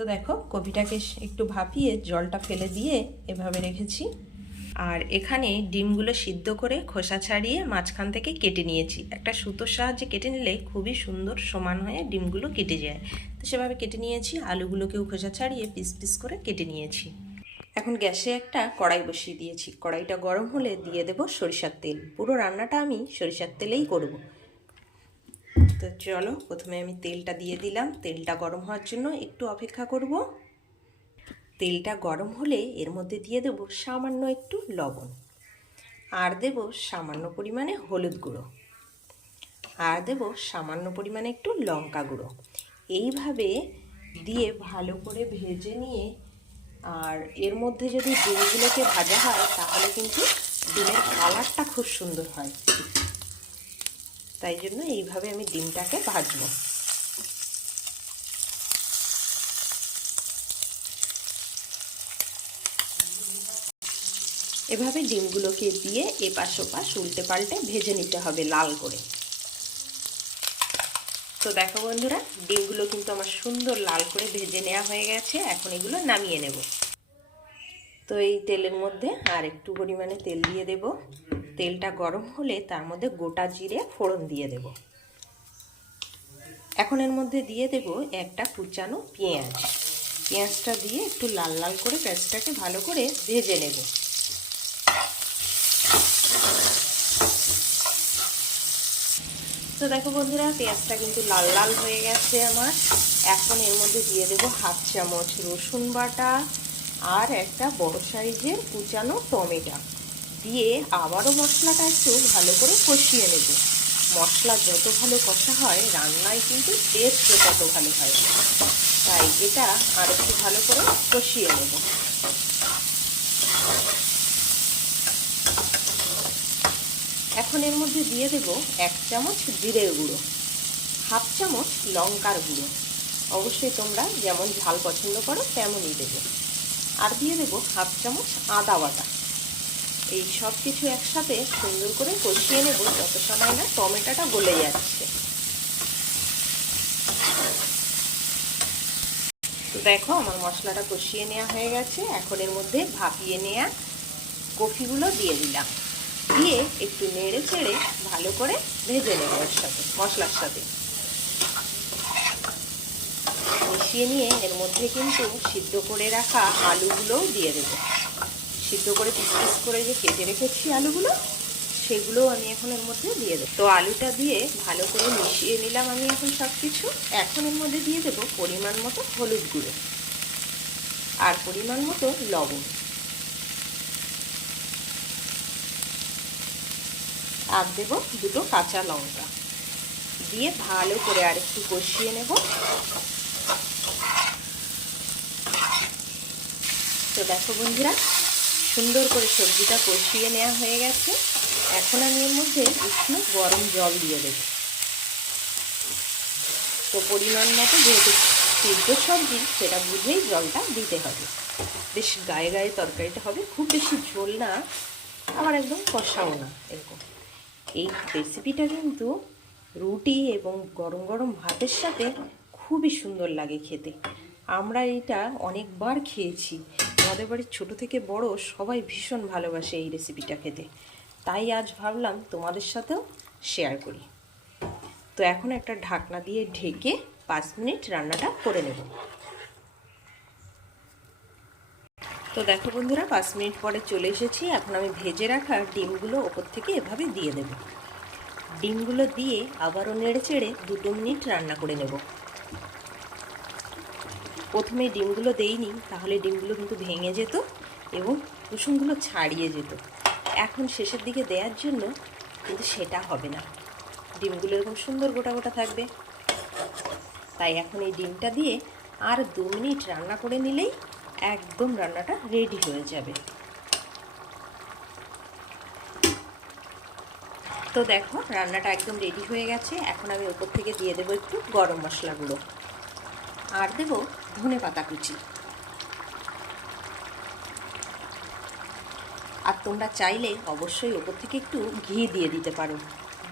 তো দেখো কপিটাকে একটু ভাপিয়ে জলটা ফেলে দিয়ে এভাবে রেখেছি। আর এখানে ডিমগুলো সিদ্ধ করে খোসা ছাড়িয়ে মাঝখান থেকে কেটে নিয়েছি। একটা সুতোর সাহায্যে কেটে নিলে খুবই সুন্দর সমান হয়ে ডিমগুলো কেটে যায়। তো সেভাবে কেটে নিয়েছি, আলুগুলোকেও খোসা ছাড়িয়ে পিস পিস করে কেটে নিয়েছি। এখন গ্যাসে একটা কড়াই বসিয়ে দিয়েছি। কড়াইটা গরম হলে দিয়ে দেব সরিষার তেল। পুরো রান্নাটা আমি সরিষার তেলেই করব। তো চলো, প্রথমে আমি তেলটা দিয়ে দিলাম। তেলটা গরম হওয়ার জন্য একটু অপেক্ষা করব। তেলটা গরম হলে এর মধ্যে দিয়ে দেব সামান্য একটু লবণ। আর দেব সামান্য পরিমাণে হলুদ গুঁড়ো। আর দেব সামান্য পরিমাণে একটু লঙ্কা গুঁড়ো। এইভাবে দিয়ে ভালো করে ভেজে নিয়ে, আর এর মধ্যে যদি ডিমগুলোকে ভাজা হয়, তাহলে কিন্তু ডিমের কালারটা খুব সুন্দর হয়। তাই জন্য এইভাবে আমি ডিমটাকে ভাজবো। এভাবে ডিমগুলোকে দিয়ে এপাশ ওপাশ উল্টে পাল্টে ভেজে নিতে হবে লাল করে। তো দেখো বন্ধুরা, ডিমগুলো কিন্তু আমার সুন্দর লাল করে ভেজে নেওয়া হয়ে গেছে, এখন এগুলো নামিয়ে নেব। তো এই তেলের মধ্যে আর একটু পরিমাণে তেল দিয়ে দেব। তেলটা গরম হলে তার মধ্যে গোটা জিরে ফোড়ন দিয়ে দেব। এখন এর মধ্যে দিয়ে দেব একটা কুচানো পেঁয়াজ। পেঁয়াজটা দিয়ে একটু লাল লাল করে পেঁয়াজটাকে ভালো করে ভেজে নেব। তো দেখো বন্ধুরা, পেঁয়াজটা কিন্তু লাল লাল হয়ে গেছে আমার। এখন এর মধ্যে দিয়ে দেবো হাফ চামচ রসুন বাটা আর একটা বড় সাইজের কুচানো টমেটো। দিয়ে আবারও মশলাটা একটু ভালো করে কষিয়ে নেব। মশলা যত ভালো কষা হয়, রান্নায় কিন্তু টেস্টও তত ভালো হয়। তাই এটা আর একটু ভালো করে কষিয়ে নেব। এখন এর মধ্যে দিয়ে দেব এক চামচ জিরের গুঁড়ো, হাফ চামচ লঙ্কার গুঁড়ো। অবশ্যই তোমরা যেমন ঝাল পছন্দ করো, তেমনই দেবে। আর দিয়ে দেবো হাফ চামচ আদা বাটা। এই সব কিছু একসাথে সুন্দর করে কষিয়ে নেব, যত সময় না টমেটোটা গলে যাচ্ছে। তো দেখো, আমার মশলাটা কষিয়ে নেওয়া হয়ে গেছে। এখন এর মধ্যে ভাপিয়ে নেওয়া কফিগুলো দিয়ে দিলাম। দিয়ে একটু নেড়ে চেড়ে ভালো করে ভেজে নেব এর সাথে, মশলার সাথে। মিশিয়ে নিয়ে এর মধ্যে কিন্তু সিদ্ধ করে রাখা আলুগুলোও দিয়ে দেবো। সিদ্ধ করে পিস পিস করে যে কেটে রেখেছি আলুগুলো, সেগুলোও আমি এখন এর মধ্যে দিয়ে দেবো। তো আলুটা দিয়ে ভালো করে মিশিয়ে নিলাম আমি এখন সব কিছু এখন এর মধ্যে দিয়ে দেবো পরিমাণ মতো হলুদ গুঁড়ো আর পরিমাণ মতো লবণ। আর দেবো দুটো কাঁচা লঙ্কা। দিয়ে ভালো করে আর একটু কষিয়ে নেব। তো দেখো বন্ধুরা সুন্দর করে সবজিটা কষিয়ে নেওয়া হয়ে গেছে। এখন আমি এর মধ্যে উষ্ণ গরম জল দিয়ে দেব। তো পরিমাণ মতো যেহেতু সিদ্ধ সবজি, সেটা বুঝেই জলটা দিতে হবে। বেশ গায়ে গায়ে তরকারিটা হবে, খুব বেশি ঝোল না, আবার একদম কষাও না, এরকম। এই রেসিপিটা কিন্তু রুটি এবং গরম গরম ভাতের সাথে খুবই সুন্দর লাগে খেতে। আমরা এটা অনেকবার খেয়েছি। আমাদের বাড়ির ছোটো থেকে বড় সবাই ভীষণ ভালোবাসে এই রেসিপিটা খেতে। তাই আজ ভাবলাম তোমাদের সাথেও শেয়ার করি। তো এখন একটা ঢাকনা দিয়ে ঢেকে পাঁচ মিনিট রান্নাটা করে নেব। তো দেখো বন্ধুরা, পাঁচ মিনিট পরে চলে এসেছি। এখন আমি ভেজে রাখা ডিমগুলো ওপর থেকে এভাবে দিয়ে দেব। ডিমগুলো দিয়ে আবারও নেড়ে চেড়ে দুটো মিনিট রান্না করে নেব। প্রথমে ডিমগুলো দেইনি, তাহলে ডিমগুলো কিন্তু ভেঙে যেত এবং কুসুমগুলো ছাড়িয়ে যেত। এখন শেষের দিকে দেওয়ার জন্য কিন্তু সেটা হবে না। ডিমগুলো এরকম সুন্দর গোটা গোটা থাকবে। তাই এখন এই ডিমটা দিয়ে আর দু মিনিট রান্না করে নিলেই একদম রান্নাটা রেডি হয়ে যাবে। তো দেখো, রান্নাটা একদম রেডি হয়ে গেছে। এখন আমি ওপর থেকে দিয়ে দেবো একটু গরম মশলাগুলো আর দেবো ধনে পাতা কুচি। আর তোমরা চাইলে অবশ্যই ওপর থেকে একটু ঘি দিয়ে দিতে পারো।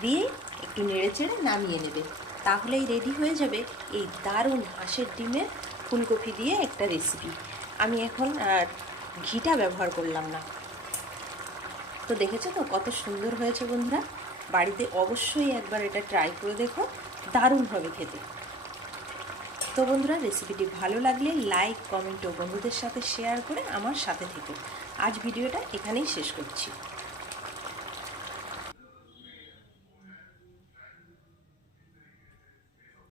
দিয়ে একটু নেড়ে চেড়ে নামিয়ে নেবে। তাহলেই রেডি হয়ে যাবে এই দারুণ হাঁসের ডিমের ফুলকপি দিয়ে একটা রেসিপি আমি এখন আর ঘিটা ব্যবহার করলাম না। তো দেখেছ তো কত সুন্দর হয়েছে বন্ধুরা? বাড়িতে অবশ্যই একবার এটা ট্রাই করে দেখো। দারুণ হবে খেতে। তো বন্ধুরা রেসিপিটি ভালো লাগলে লাইক কমেন্ট ও বন্ধুদের সাথে শেয়ার করে আমার সাথে থেকে আজ ভিডিওটা এখানেই শেষ করছি।